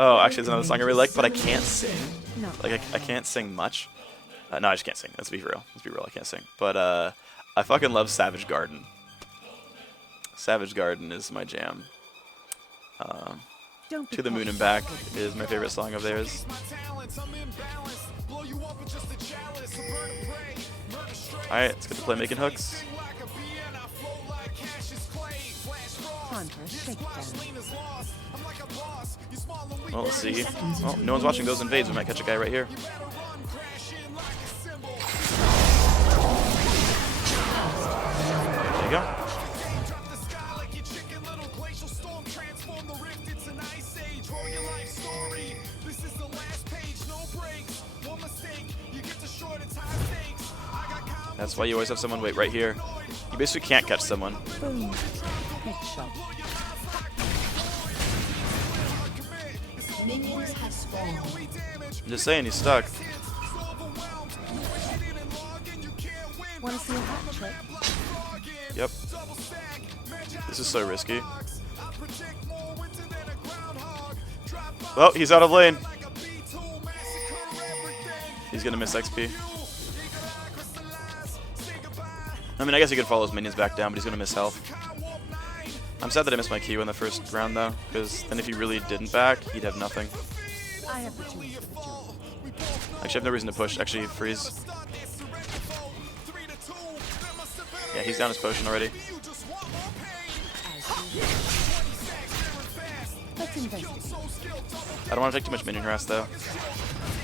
Oh, actually, there's another song I really like, but I can't sing. No. Like, I can't sing much. No, I just can't sing. Let's be real. Let's be real. I can't sing. But I fucking love Savage Garden. Savage Garden is my jam. To the Moon and Back is my favorite song of theirs. Alright, let's get to play making hooks. Time for a shakedown. Well, let's see. Oh, no one's watching those invades. We might catch a guy right here. There you go. That's why you always have someone wait right here. You basically can't catch someone. Boom. Headshot. Minions have spawned. I'm just saying, he's stuck. Want to see a hat trick? Yep. This is so risky. Oh, he's out of lane. He's gonna miss XP. I mean, I guess he could follow his minions back down, but he's gonna miss health. I'm sad that I missed my Q in the first round, though, because then if he really didn't back, he'd have nothing. I have the tools for the job. Actually, I have no reason to push. Actually, freeze. Yeah, he's down his potion already. Let's investigate. I don't want to take too much minion harass, though.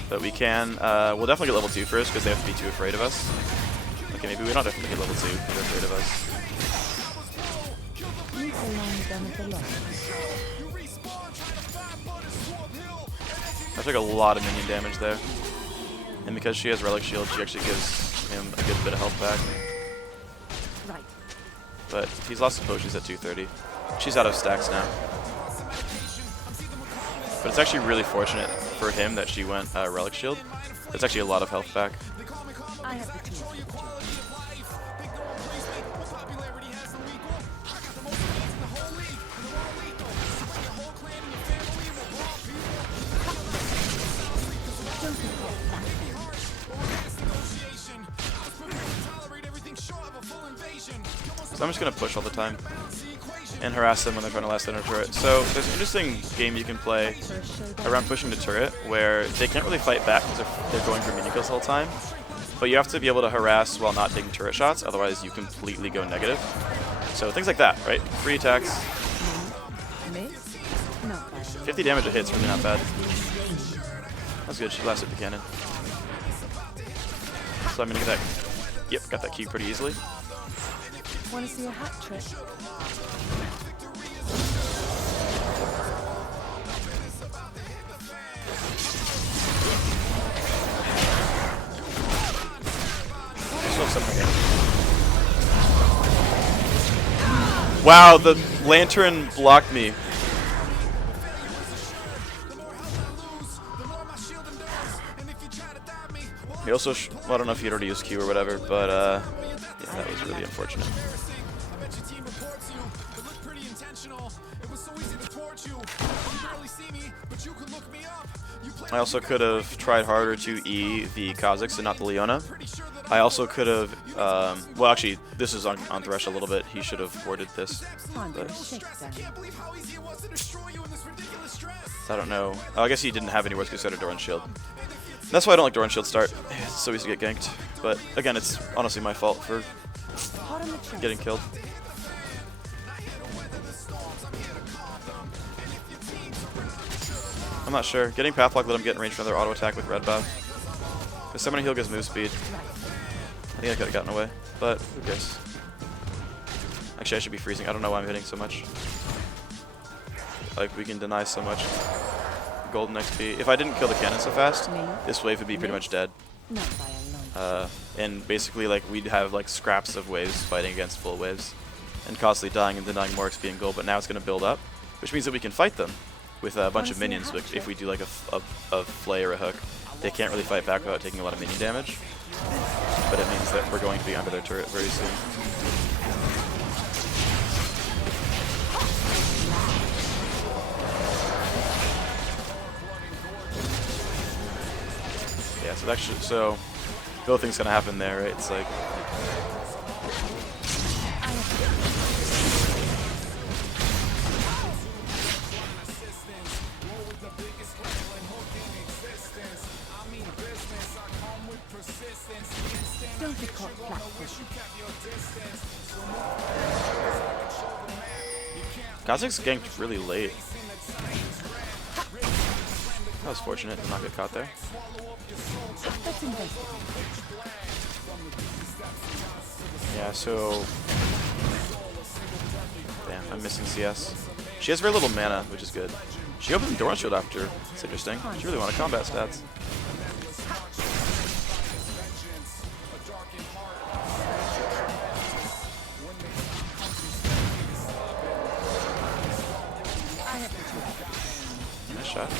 But we can. We'll definitely get level 2 first, because they have to be too afraid of us. Okay, maybe we don't definitely get level 2, because they're afraid of us. Need to line them at the line. I took a lot of minion damage there. And because she has Relic Shield, she actually gives him a good bit of health back. Right. But he's lost his potions at 230. She's out of stacks now. But it's actually really fortunate for him that she went Relic Shield. That's actually a lot of health back. I have the tools for the job. Don't be caught back there. So I'm just going to push all the time and harass them when they're trying to last enter turret. So there's an interesting game you can play For a showdown. around pushing the turret where they can't really fight back because they're going for mini kills the whole time. But you have to be able to harass while not taking turret shots, otherwise you completely go negative. So things like that, right? Free attacks. Miss? Not bad. 50 damage a hit's really not bad. That's good, she blasted the cannon. So I'm gonna get that. Yep, got that key pretty easily. Want to see a hat trick? Still have something here. Wow, the lantern blocked me. He also, well, I don't know if he'd already used Q or whatever, but yeah, that was really unfortunate. I also could have tried harder to E the Kha'Zix and not the Leona. I also could have, well actually, this is on Thresh a little bit. He should have warded this. Time for a But shakedown. I don't know. Oh, I guess he didn't have any words considered Doran's shield. That's why I don't like Doran's shield start. It's so easy to get ganked. But again, it's honestly my fault for Hot on the track. getting killed. I'm not sure. Getting Pathlock let him get in range for another auto attack with red buff. If somebody heal gives move speed, I think I could have gotten away. But who cares? Actually, I should be freezing. I don't know why I'm hitting so much. Like, we can deny so much golden XP. If I didn't kill the cannon so fast, this wave would be pretty much dead. Not by a long shot. And basically, like, we'd have like scraps of waves fighting against full waves, and constantly dying and denying more XP and gold. But now it's going to build up, which means that we can fight them with a bunch of minions. But if we do like a flay or a hook, they can't really fight back without taking a lot of minion damage. But it means that we're going to be under their turret very soon. Yeah, so actually, so both things gonna happen there, right? It's like Don't be caught flat-footed. Kha'Zix's ganked really late. That was fortunate to not get caught there. Let's investigate. Yeah, so damn, I'm missing CS. She has very little mana, which is good. She opened Doran Shield after. It's interesting. She really wanted combat stats. Nice shot.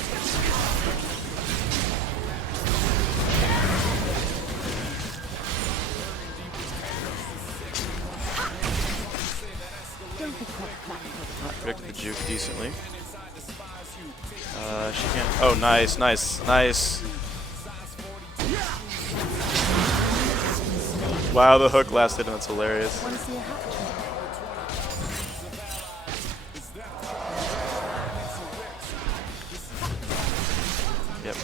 Don't be caught flat-footed. Predicted the juke decently. She can't. Oh, nice, nice, nice. Wow, the hook lasted, and that's hilarious. Want to see a hat trick? Yep.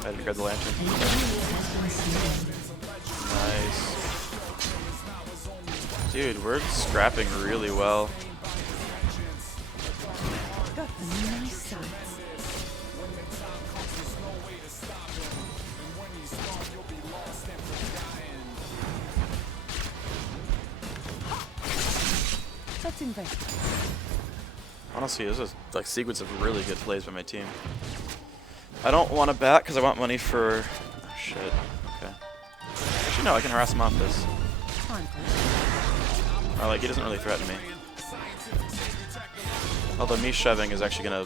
I didn't grab the lantern. Nice. Dude, we're scrapping really well. Got the nice sides. Let's investigate. Honestly, this is like sequence of really good plays by my team. I don't want to bat because I want money for. Oh, shit. Okay. Actually, no. I can harass him off this. Time for it. Or like he doesn't really threaten me. Although me shoving is actually gonna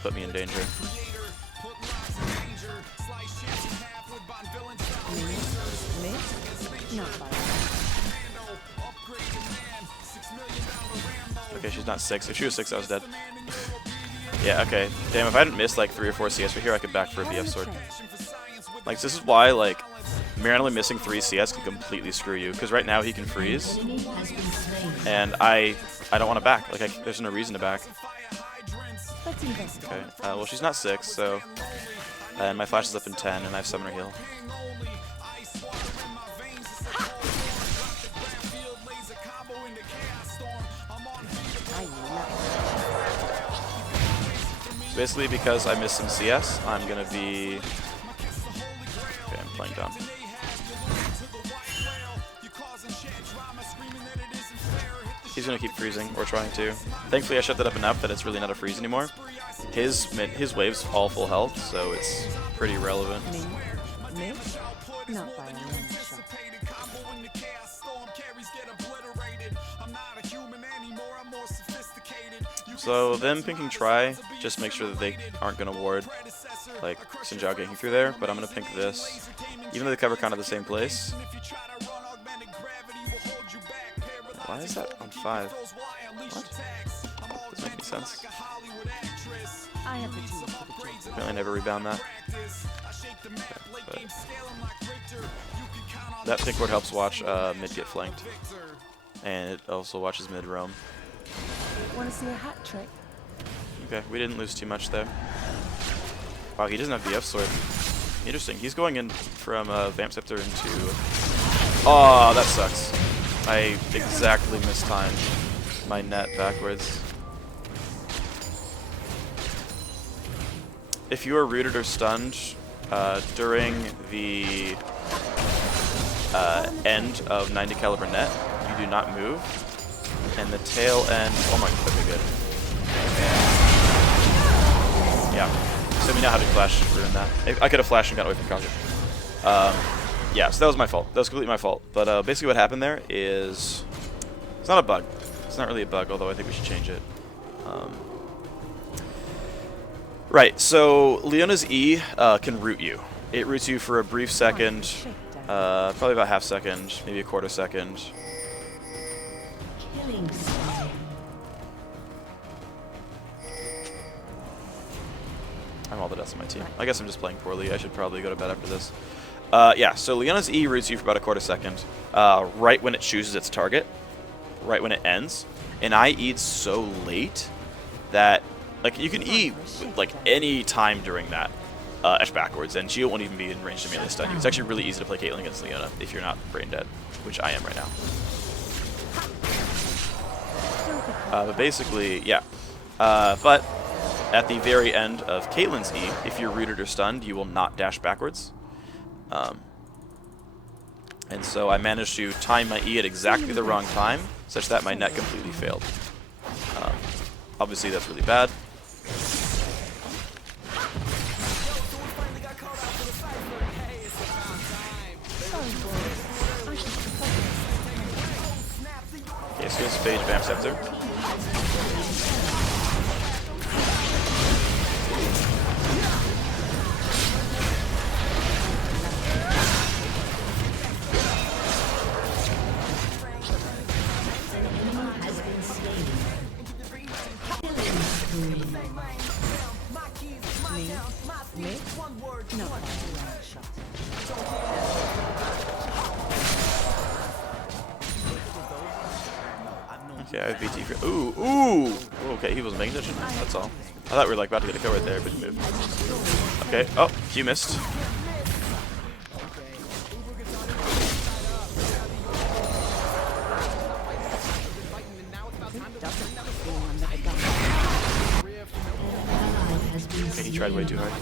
put me in danger. Miss? Not by Okay, she's not 6. If she was 6, I was dead. Yeah, okay. Damn, if I hadn't missed like 3 or 4 CS right here, I could back for a BF sword. Like, this is why, like, randomly missing 3 CS can completely screw you. Because right now he can freeze. And I don't want to back. Like, there's no reason to back. Let's investigate. Okay, well, she's not 6, so. And my flash is up in 10, and I have summoner heal. So basically, because I missed some CS, I'm gonna be. Okay, I'm playing dumb. He's gonna keep freezing, or trying to. Thankfully, I shut that up enough that it's really not a freeze anymore. His wave's all full health, so it's pretty relevant. Miss? Not by a long shot. So them pinking try, just make sure that they aren't gonna ward, like Xin Zhao ganking through there. But I'm gonna pink this, even though they cover kind of the same place. Why is that on 5? What? Doesn't make any sense. I have the tools for the job. Apparently never rebound that. Okay, that pink ward helps watch mid get flanked. And it also watches mid roam. Want to see a hat trick? Okay, we didn't lose too much there. Wow, he doesn't have BF sword. Interesting. He's going in from Vamp Scepter into... Oh, that sucks. I exactly mistimed my net backwards. If you are rooted or stunned during the end of 90 caliber net, you do not move. And the tail end... Oh my god, okay, good. Yeah. So we know how to flash ruin that. I could have flashed and got away from Kaja. Yeah, so that was my fault. That was completely my fault. But basically what happened there is... It's not a bug. It's not really a bug, although I think we should change it. Right, so Leona's E can root you. It roots you for a brief second, probably about half second, maybe a quarter second. Killing spree. I'm all the deaths on my team. I guess I'm just playing poorly. I should probably go to bed after this. Yeah, so Leona's E roots you for about a quarter second, right when it chooses its target, right when it ends. And I E'd so late that, like, you can E like any time during that, Esh backwards, and she won't even be in range to immediately stun you. It's actually really easy to play Caitlyn against Leona if you're not brain dead, which I am right now. But basically, yeah. But at the very end of Caitlyn's E, if you're rooted or stunned, you will not dash backwards. And so I managed to time my E at exactly the wrong time, such that my net completely failed. Obviously, that's really bad. Okay, so it's Phage Bam Scepter. Not by a long shot. Okay, I have BT for. Ooh! Okay, he wasn't paying attention. That's all. I thought we were like about to get a kill right there, but he moved. Okay. Oh, Q missed. Okay, he tried way too hard.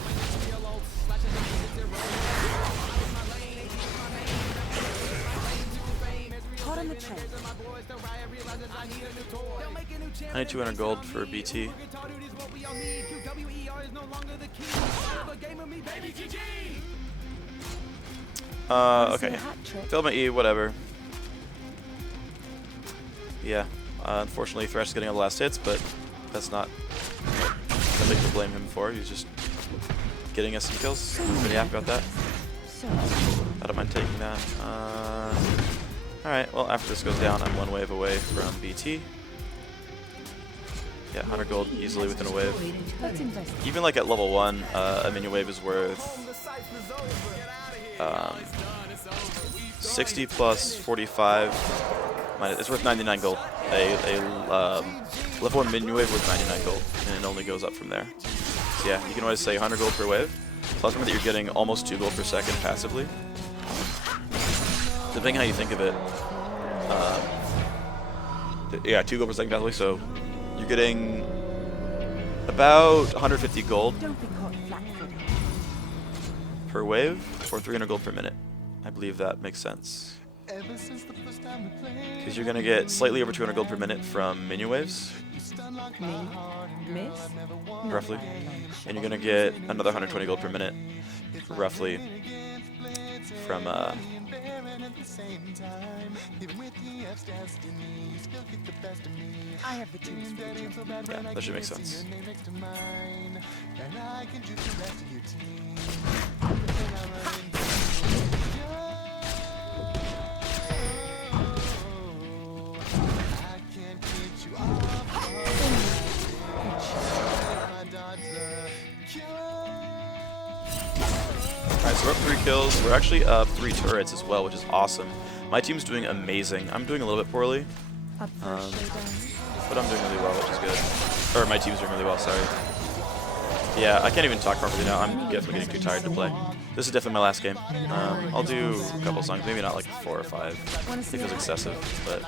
Hot on the train. I need 200 gold for BT. Okay. Failed my E, whatever. Yeah. Unfortunately, Thresh's getting all the last hits, but that's not something to blame him for. He's just getting us some kills. I'm pretty happy about that. I don't mind taking that. Alright, well, after this goes down, I'm one wave away from BT. Yeah, 100 gold easily within a wave. Even like at level 1, a minion wave is worth 60 plus 45. It's worth 99 gold. A level 1 minion wave worth 99 gold, and it only goes up from there. So yeah, you can always say 100 gold per wave. Plus remember that you're getting almost 2 gold per second passively. Depending how you think of it, yeah, 2 gold per second passively, so you're getting about 150 gold per wave, or 300 gold per minute. I believe that makes sense. Because you're going to get slightly over 200 gold per minute from minion waves, roughly. And you're going to get another 120 gold per minute, roughly, from I have the tools for the job. yeah, that should make sense. Alright, so we're up 3 kills. We're actually up 3 turrets as well, which is awesome. My team's doing amazing. I'm doing a little bit poorly, but I'm doing really well, which is good. Or my team's doing really well, sorry. Yeah, I can't even talk properly now. I'm definitely getting too tired to play. This is definitely my last game. I'll do a couple songs, maybe not like 4 or 5. It feels excessive, but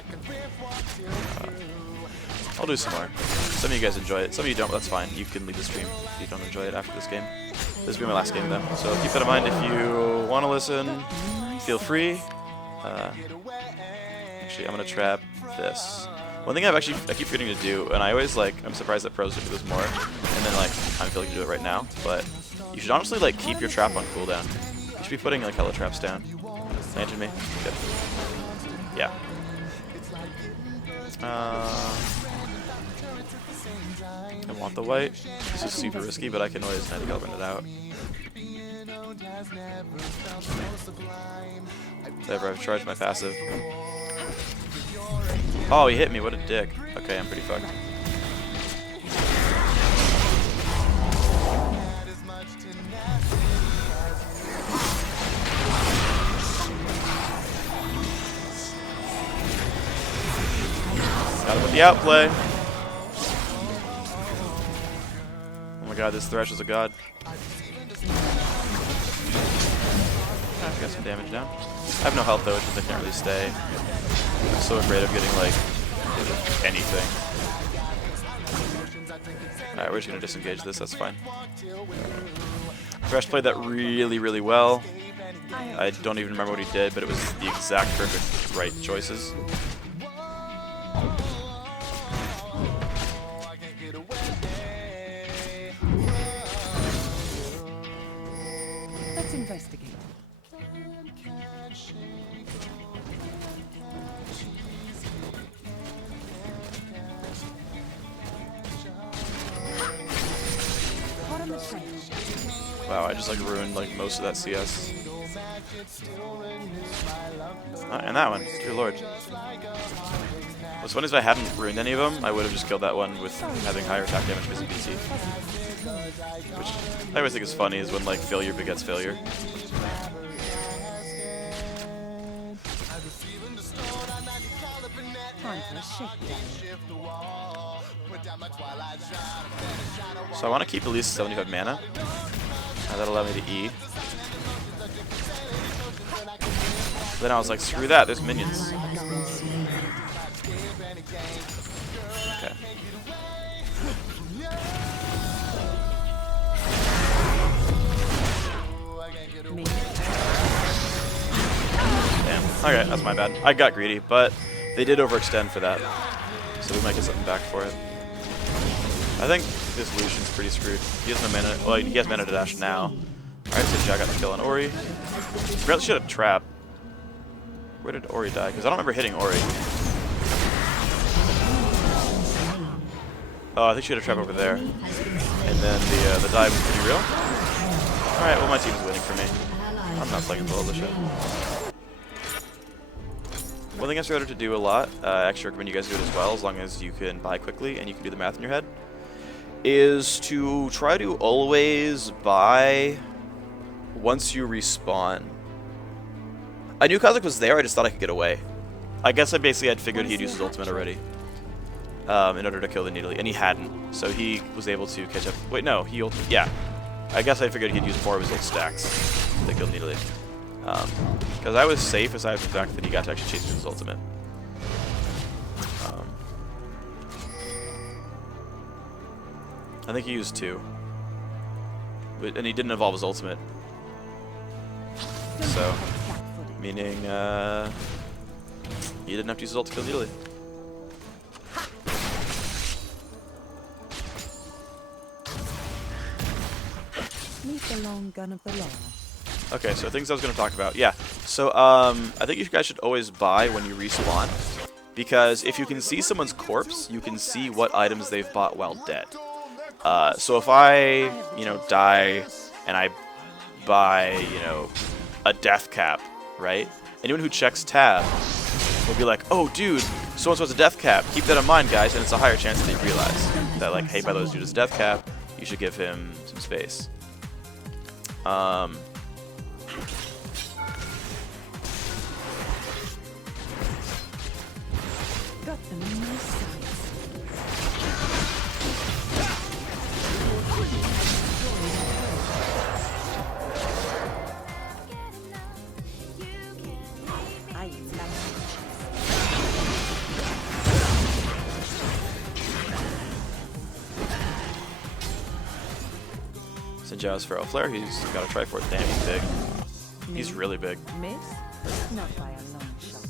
I'll do some more. Some of you guys enjoy it. Some of you don't, that's fine. You can leave the stream if you don't enjoy it after this game. This will be my last game though, so keep that in mind. If you want to listen, feel free. Actually, I'm gonna trap this. One thing I keep forgetting to do, and I always I'm surprised that pros do this more, and then I'm feeling to do it right now. But you should honestly keep your trap on cooldown. You should be putting hella traps down. Lantern me. Good. Yeah. I want the white. This is super risky, but I can always 90 element it out. Whatever, I've charged my passive. Oh, he hit me, what a dick. Okay, I'm pretty fucked. Got him with the outplay. Oh my god, this Thresh is a god. Got some damage down. I have no health though, which means I can't really stay. I'm so afraid of getting like anything. Alright, we're just gonna disengage this, that's fine. Thresh played that really, really well. I don't even remember what he did, but it was the exact perfect right choices. Let's investigate. Hot on the train. Wow, I just like ruined like most of that CS. And that one, dear lord. What's funny is if I hadn't ruined any of them, I would have just killed that one with having higher attack damage because of BT. Which I always think is funny is when like failure begets failure. Time for a shakedown. So I want to keep at least 75 mana. That'll allow me to E. Then I was like, screw that, there's minions. Okay. Damn. Okay, that's my bad. I got greedy, but they did overextend for that. So we might get something back for it. I think this Lucian's pretty screwed. He has no mana. Well, he has mana to dash now. Alright, so Jack got the kill on Ori. Really should have trap. Where did Ori die? Because I don't remember hitting Ori. Oh, I think she had a trap over there. And then the dive was pretty real. Alright, well my team's winning for me. I'm not playing into all this shit. One thing I've started to do a lot, I actually recommend you guys do it as well, as long as you can buy quickly and you can do the math in your head, is to try to always buy once you respawn. I knew Kozak was there, I just thought I could get away. I guess I basically had figured he'd use his ultimate already in order to kill the Needly, and he hadn't, so he was able to catch up. Wait, no, he ulted. Yeah. I guess I figured he'd use more of his old stacks to kill Needly. Because I was safe aside from the fact that he got to actually chase his ultimate. I think he used 2. But, and he didn't evolve his ultimate. So, meaning he didn't have to use his ult to kill Needly. Meet the long gun of the law. Okay, so things I was going to talk about. Yeah, so I think you guys should always buy when you respawn, because if you can see someone's corpse, you can see what items they've bought while dead. So if I, die and I buy, a death cap, right? Anyone who checks tab will be like, oh, dude, so-and-so has a death cap. Keep that in mind, guys, and it's a higher chance that they realize that, like, hey, by the way, this dude has a death cap. You should give him some space. Got them in my sights. I love Sinjao's Feral Flare, he's got a Triforce. Damn, he's big. He's really big. Miss? Not by a long shot.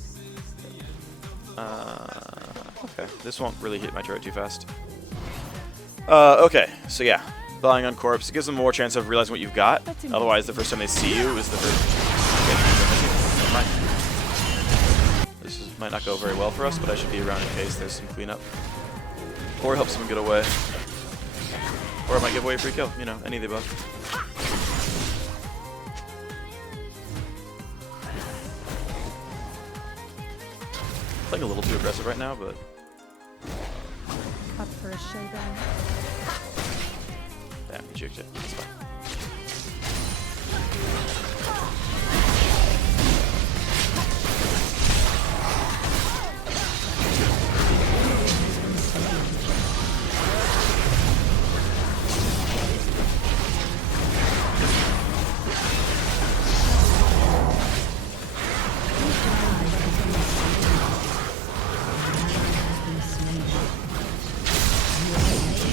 Okay, this won't really hit my turret too fast. Okay, so yeah, buying on corpse, it gives them more chance of realizing what you've got. Otherwise, the first time they see you is the first. Okay, never mind. This might not go very well for us, but I should be around in case there's some cleanup. Or help someone get away. Or I might give away a free kill, you know, any of the above. Playing a little too aggressive right now, but Up for a showdown. damn, he juked it. It's fine.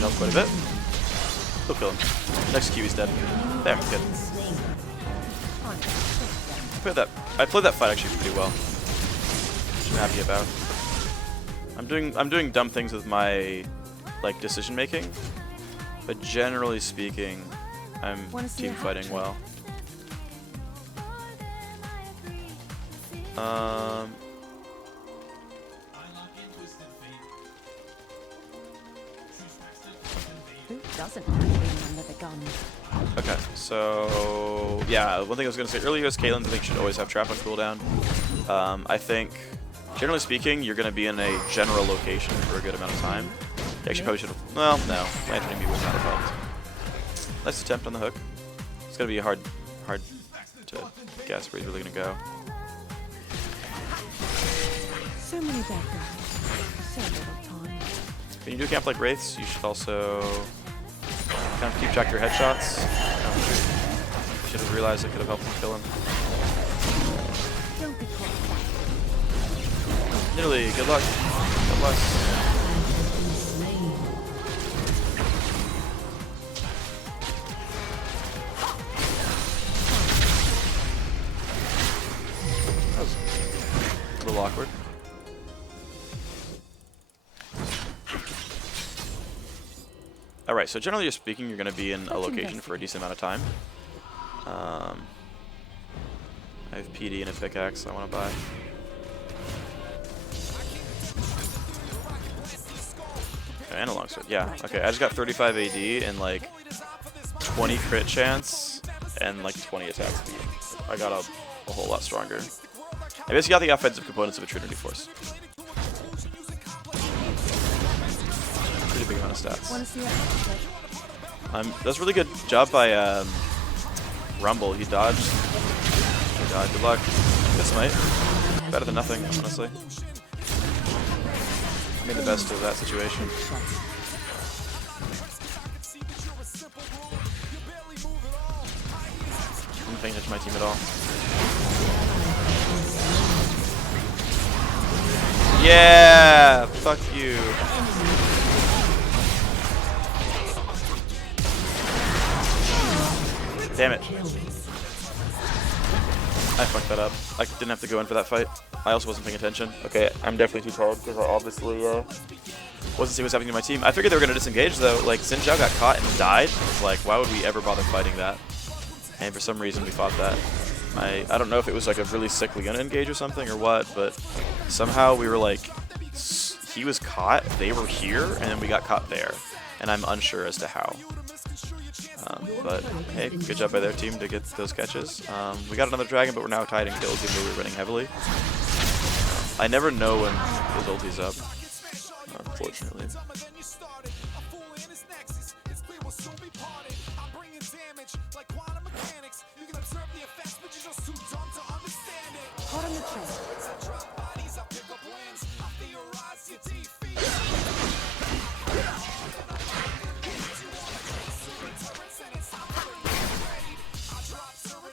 Help quite a bit. Still kill him. Next Q is dead. There, good. I played that fight actually pretty well. Which I'm happy about. I'm doing dumb things with my like decision making, but generally speaking, I'm team fighting well. Who doesn't like being under the gun? Okay, so yeah, one thing I was going to say earlier is Caitlyn, I think, should always have trap on cooldown. I think, generally speaking, you're going to be in a general location for a good amount of time. You actually probably should have, well, no, landing me would not have helped. Nice attempt on the hook. It's going to be hard to guess where he's really going to go. So many backgrounds. So little time. When you do camp like Wraiths, you should also kind of keep track of your headshots. Should have realized I could have helped him kill him. Don't be caught. Nearly, good luck. God bless. That was a little awkward. Alright, so generally speaking, you're going to be in a location for a decent amount of time. I have PD and a pickaxe I want to buy. Okay, and a longsword. Yeah, okay, I just got 35 AD and like 20 crit chance and like 20 attack speed. I got a whole lot stronger. I basically got the offensive components of a Trinity Force. Pretty big amount of stats. Want to see it? That's a really good job by Rumble. He dodged. He dodged. Good luck. Good smite. Better than nothing, honestly. Made the best of that situation. I'm not paying attention to my team at all. Yeah! Fuck you. Damn it. I fucked that up. I didn't have to go in for that fight. I also wasn't paying attention. Okay, I'm definitely too tired because I obviously wasn't seeing what's happening to my team. I figured they were going to disengage though. Like, Xin Zhao got caught and died. It's like, why would we ever bother fighting that? And for some reason we fought that. I don't know if it was like a really sick Leona engage or something or what, but somehow we were like, he was caught, they were here, and then we got caught there. And I'm unsure as to how. But hey, good job by their team to get those catches. We got another dragon, but we're now tied in kills even though we're running heavily. I never know when his ulti's up, unfortunately. Hot on the train.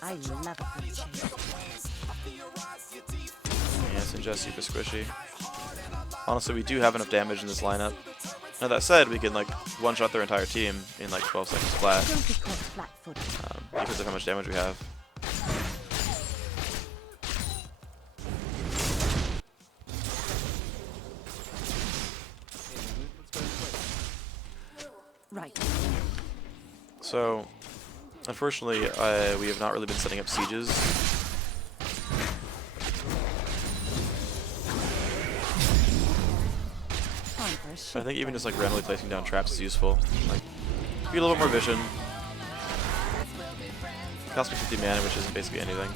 I love it. Yeah, Xin Zhao's super squishy. Honestly, we do have enough damage in this lineup. Now that said, we can like one-shot their entire team in like 12 seconds flat Don't be caught flat-footed. because of how much damage we have. Right. So, unfortunately, we have not really been setting up sieges. Time for for a I think ship even just boat. like randomly placing down traps is useful. Like, be a little bit more vision. Cost me 50 mana, which isn't basically anything.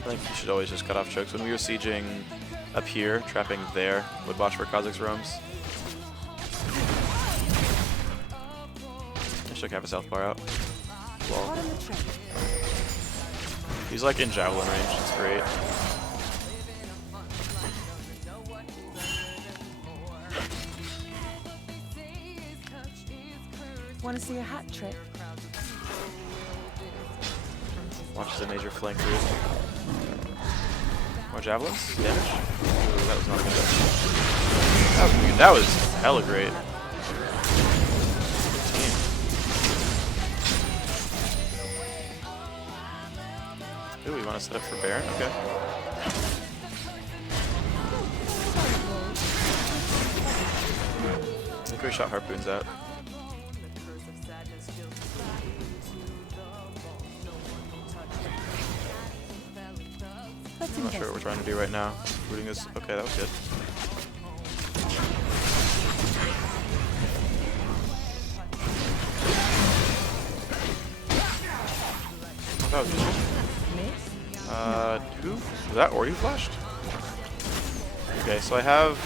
I think you should always just cut off chokes. When we were sieging up here, trapping there, would watch for Kha'Zix roams. I should have a south bar out. Lol. Hot on the train. He's like in javelin range, it's great. Want to see a hat trick? Watches a major flank route. More javelins? Damage? Ooh, that was not a good hit. That was hella great. Ooh, we want to set up for Baron? Okay. I think we shot harpoons out. I'm not sure what we're trying to do right now. Rooting this. Okay, that was good. Oh, that was good. Who? Was that or you flashed? Okay, so I have.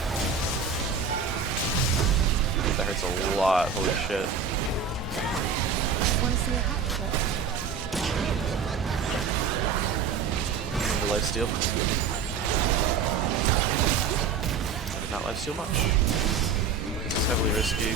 That hurts a lot. Holy shit. Want to see a hat trick? The lifesteal. I did not lifesteal much. This is heavily risky.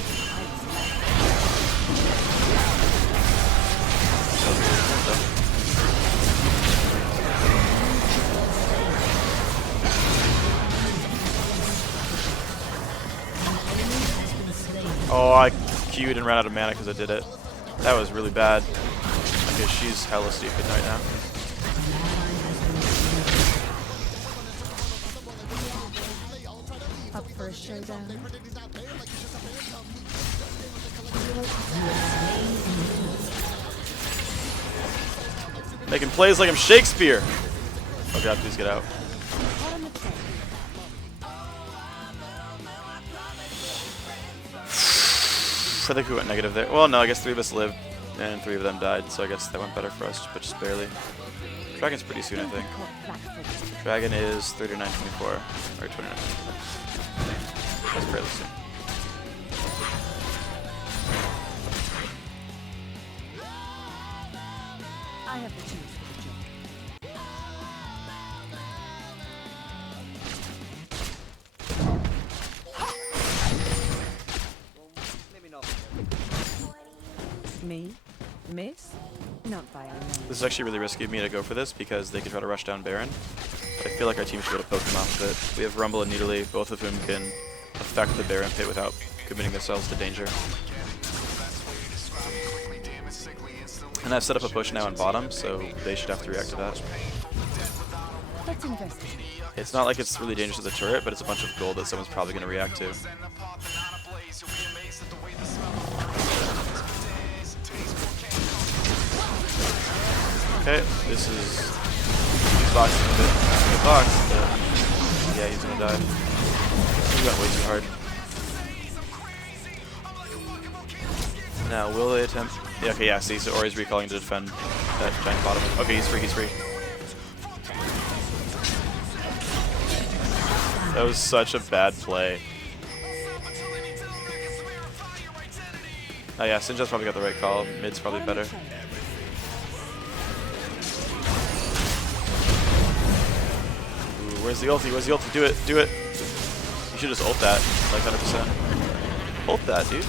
Oh, I queued and ran out of mana because I did it. That was really bad. Okay, she's hella stupid right now. Up for a showdown. Making plays like I'm Shakespeare. Oh god, please get out. Hot on the train. I think we went negative there. Well, no, I guess 3 of us lived and 3 of them died, so I guess that went better for us, but just barely. Dragon's pretty soon, I think. Dragon is 39-24 or 29. That's fairly soon. I have the tools for the job. Me? Miss? Not by our name. This is actually really risky of me to go for this because they can try to rush down Baron. But I feel like our team should be able to poke them off a bit. We have Rumble and Needly, both of whom can affect the Baron pit without committing themselves to danger. And I've set up a push now on bottom, so they should have to react to that. Let's investigate. It's not like it's really dangerous as a turret, but it's a bunch of gold that someone's probably going to react to. Okay, this is... He's boxing a bit. Good box, but... Yeah, he's going to die. He went way too hard. Now, will they attempt... Yeah, okay, yeah, see, so Ori's recalling to defend that giant bottom. Okay, he's free, he's free. That was such a bad play. Oh yeah, Sinja's probably got the right call. Mid's probably better. Ooh, where's the ulti? Where's the ulti? Do it, do it. You should just ult that, like 100%. Ult that, dude.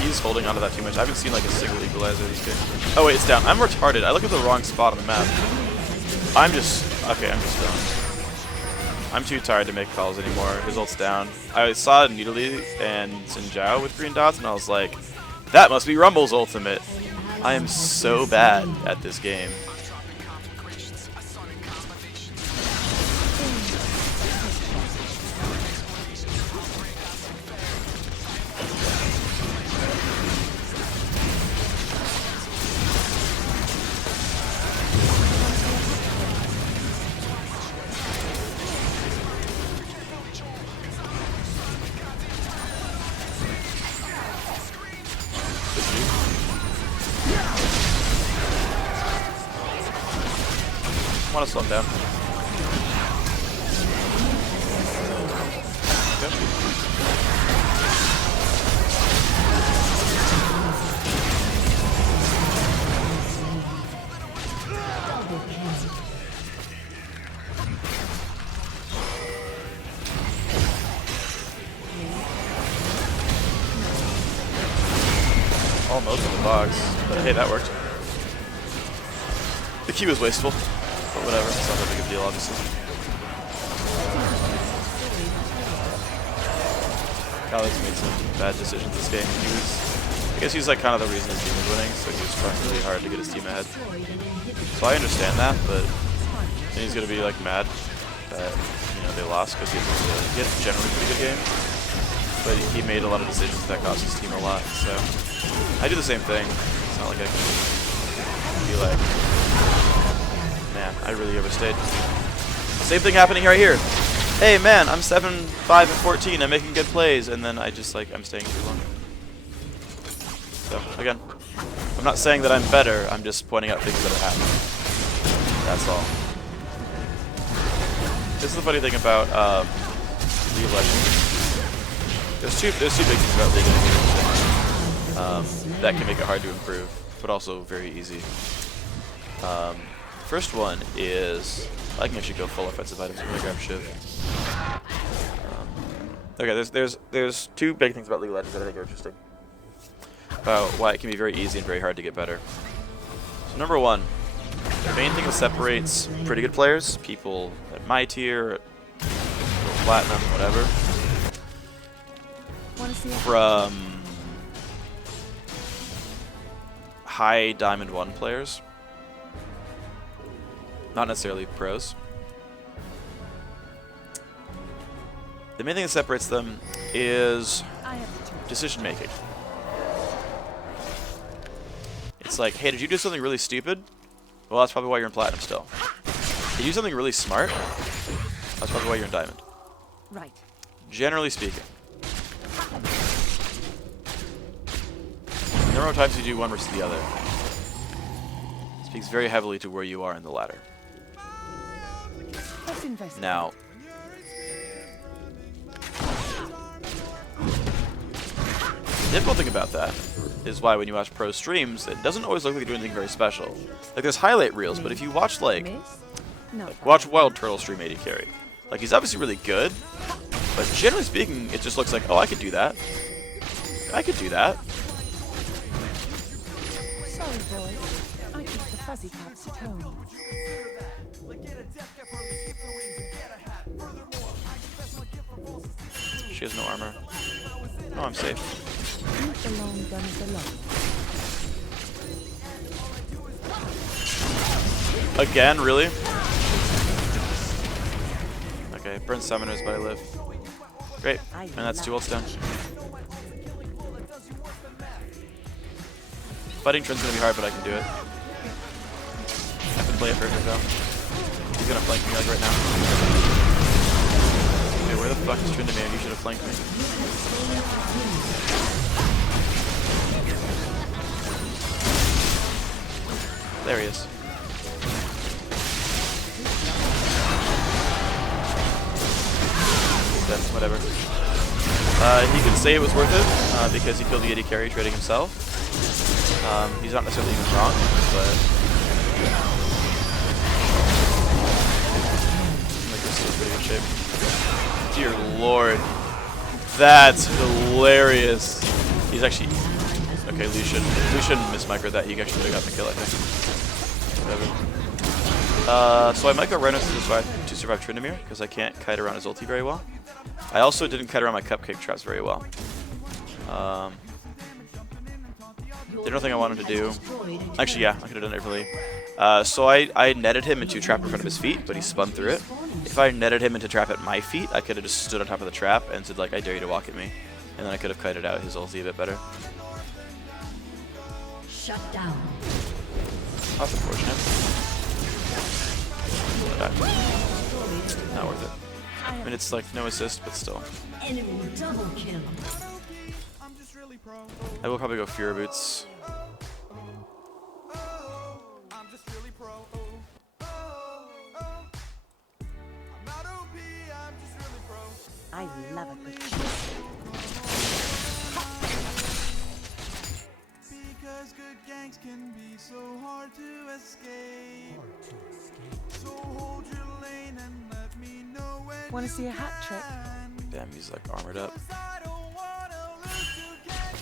He's holding onto that too much. I haven't seen like a single equalizer this game. Oh wait, it's down. I'm retarded. I look at the wrong spot on the map. I'm just done. I'm too tired to make calls anymore. His ult's down. I saw Needly and Sinjao with green dots, and I was like, that must be Rumble's ultimate. I am so bad at this game. want to slow him down. Good. Almost in the box, but hey, that worked. The key was wasteful, but whatever. It's not that big of a deal, obviously. Caitlyn's made some bad decisions this game. I guess he's like kind of the reason his team is winning, so he was trying really hard to get his team ahead. So I understand that, but then he's gonna be like mad that they lost because he had a generally pretty good game, but he made a lot of decisions that cost his team a lot. So I do the same thing. It's not like I can be like, man, I really overstayed. Same thing happening right here. Hey man, I'm 7, 5, and 14. I'm making good plays, and then I'm staying too long. So again, I'm not saying that I'm better. I'm just pointing out things that are happening. That's all. This is the funny thing about League of Legends. There's two big things about League of Legends that can make it hard to improve, but also very easy. First one is I can actually go full offensive items when I grab Shiv. Okay, there's two big things about League of Legends that I think are interesting about why it can be very easy and very hard to get better. So number one, the main thing that separates pretty good players, people at my tier, platinum, whatever, from high Diamond 1 players, not necessarily pros. The main thing that separates them is decision making. It's like, hey, did you do something really stupid? Well, that's probably why you're in platinum still. Did you do something really smart? That's probably why you're in diamond. Right. Generally speaking. The number of times you do one versus the other speaks very heavily to where you are in the ladder. Now, the difficult thing about that is why when you watch pro streams, it doesn't always look like you're doing anything very special. Like there's highlight reels, but if you watch like watch Wild Turtle stream AD carry, like he's obviously really good, but generally speaking, it just looks like, oh, I could do that. I could do that. Sorry, boy. I keep the fuzzy caps at home. She has no armor. Oh, I'm safe. Again, really? Okay, burn summoners, but I live. Great, and that's 2 ults down. Fighting Trent's gonna be hard, but I can do it. I can play it perfect though. He's gonna flank me like right now. Okay, where the fuck is Trinity, man? You should have flanked me. There he is. Then whatever. He could say it was worth it because he killed the AD carry trading himself. He's not necessarily even wrong, but like this is pretty good shape. Dear Lord, that's hilarious. He's actually okay. Lucian miss micro that. He actually could have gotten the kill, I think. Whatever. So I might go Renos to survive Tryndamere because I can't kite around his ulti very well. I also didn't kite around my cupcake traps very well. The other thing I wanted to do, actually, yeah, I could have done it differently. So I netted him into a trap in front of his feet, but he spun through it. If I netted him into a trap at my feet, I could have just stood on top of the trap and said, like, I dare you to walk at me. And then I could have kited out his ulti a bit better. Shut down. That's unfortunate. Not worth it. I mean, it's like no assist, but still. Enemy double kill. I will probably go Fear Boots. I love a good chase. Because good gangs can be so hard to escape. So hold your lane and let me know when Want to see a hat trick? Damn, he's like armored up. I don't wanna lose to gangs.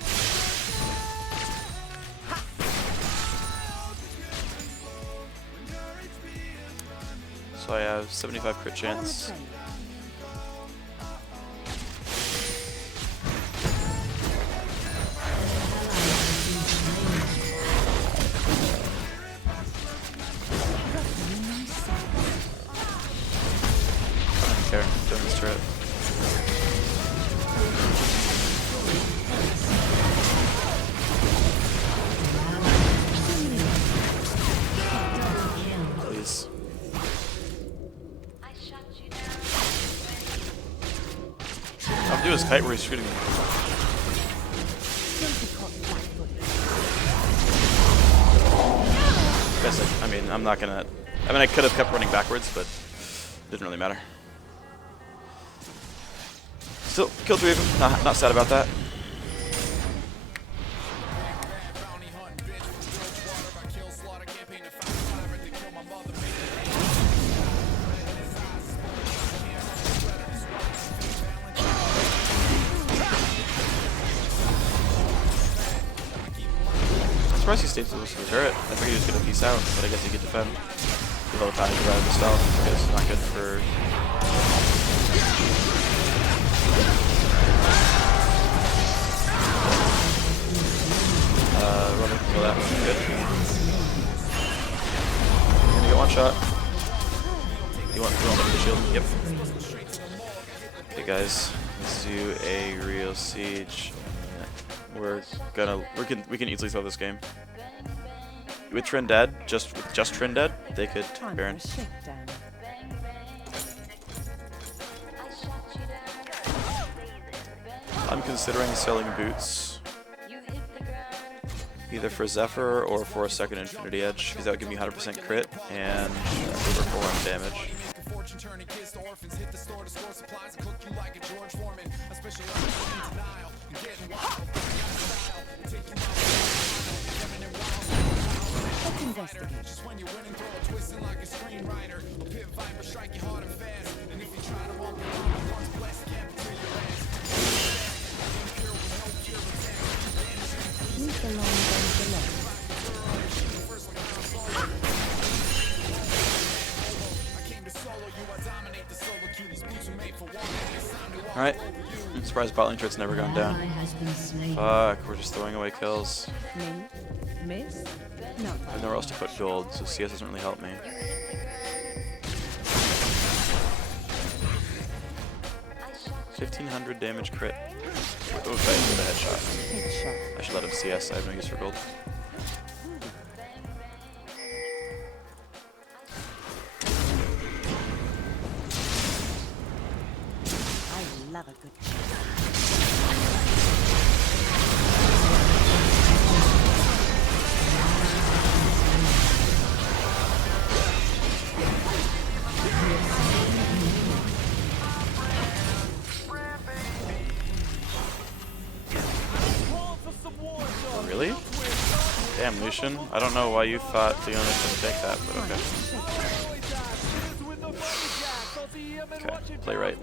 So I have 75 crit Out on the chance. train. I don't care. Doing this turret. Please. I'll do his kite where he's shooting me. Don't be caught flat-footed. Guess I mean, I'm not gonna. I mean, I could have kept running backwards, but didn't really matter. Still, killed 3 of them. Not sad about that. I'm surprised he stayed to the turret. I figured he was gonna peace out, but I guess he could defend. With all the time to ride the stealth, because it's not good for. Running, kill that. Good. You're gonna get one shot. You want the shield? Yep. Okay, guys, let's do a real siege. We can easily throw this game. With Trin dead, just Trin dead, they could Time Baron. for a shakedown. I'm considering selling boots, either for Zephyr or for a second Infinity Edge, because that would give me 100% crit and over 400 damage. Let's investigate. Move the line down below. Alright, I'm surprised bot lane turret's never gone down. Fuck, we're just throwing away kills. Me? Miss? No. I have nowhere else to put gold, so CS doesn't really help me. $1,500 damage crit. Oh, with a headshot. Headshot. I should let him CS, I have no use for gold. I love a good chase. Really? Damn, Lucian. I don't know why you thought Leona couldn't take that, but okay. Okay, play right.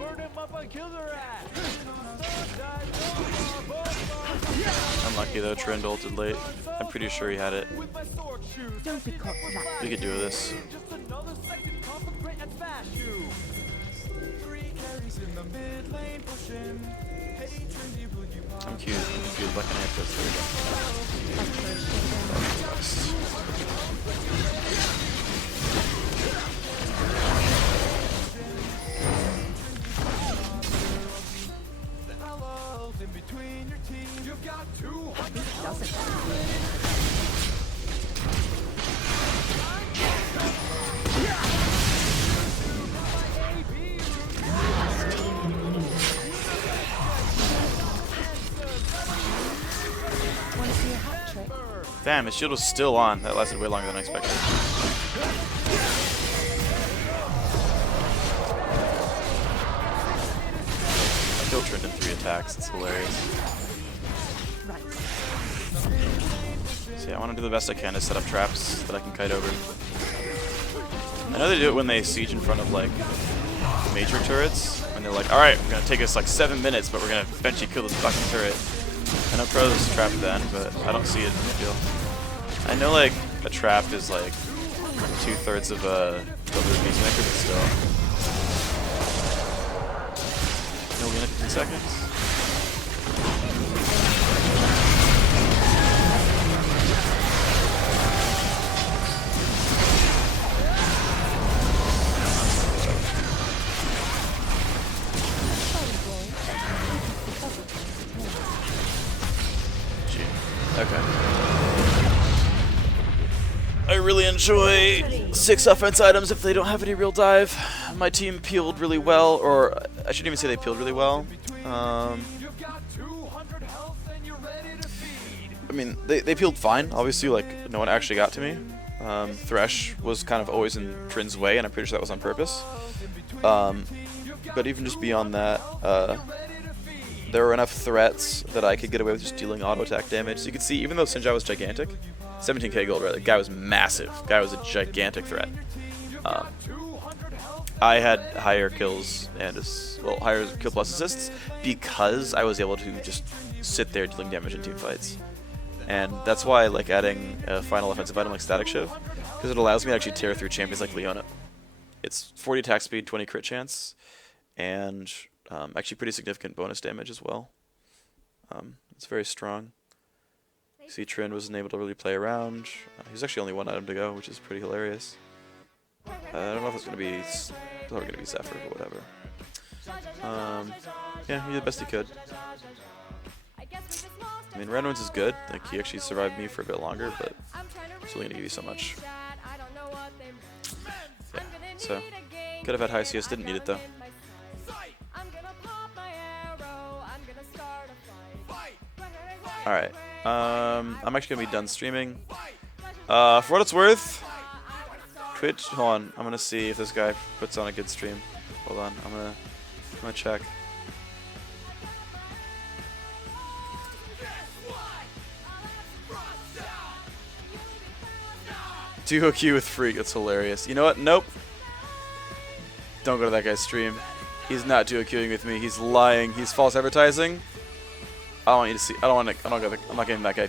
Unlucky though, Trend ulted late. I'm pretty sure he had it. Don't be caught flat. We could do this. I'm confused like an actress. There Want to see a hat trick? Damn, his shield was still on. That lasted way longer than I expected. attacks. It's hilarious. Right. So yeah, I want to do the best I can to set up traps that I can kite over. I know they do it when they siege in front of like major turrets, and they're like, alright, we're gonna take us like 7 minutes, but we're gonna eventually kill this fucking turret. I know pros trap then, but I don't see it in the field. I know like a trap is like 2/3 of a peacemaker, but still. No win in 15 seconds. Okay. I really enjoy 6 offense items if they don't have any real dive. My team peeled really well, or I shouldn't even say they peeled really well. I mean, they peeled fine. Obviously, like, no one actually got to me. Thresh was kind of always in Trin's way, and I'm pretty sure that was on purpose. But even just beyond that, there were enough threats that I could get away with just dealing auto attack damage. So you could see, even though Sinjai was gigantic, 17k gold, right? The guy was massive. The guy was a gigantic threat. I had higher kills and higher kill plus assists because I was able to just sit there dealing damage in team fights. And that's why I like adding a final offensive item like Static Shiv, because it allows me to actually tear through champions like Leona. It's 40 attack speed, 20 crit chance, and actually pretty significant bonus damage as well. It's very strong. See, Trin wasn't able to really play around. He's actually only 1 item to go, which is pretty hilarious. I don't know if it's going to be probably going to be Zephyr or whatever. Yeah, he did the best he could. I mean, Red Wings is good. Like, he actually survived me for a bit longer, but it's only going to give you so much. Yeah, so could have had high CS, didn't need it though. Alright, I'm actually going to be done streaming. For what it's worth, Twitch, hold on, I'm going to see if this guy puts on a good stream. Hold on, I'm gonna check. Duo Q with Freak, that's hilarious. You know what? Nope. Don't go to that guy's stream. He's not duo queuing with me. He's lying. He's false advertising. I don't want you to see. I'm not giving that guy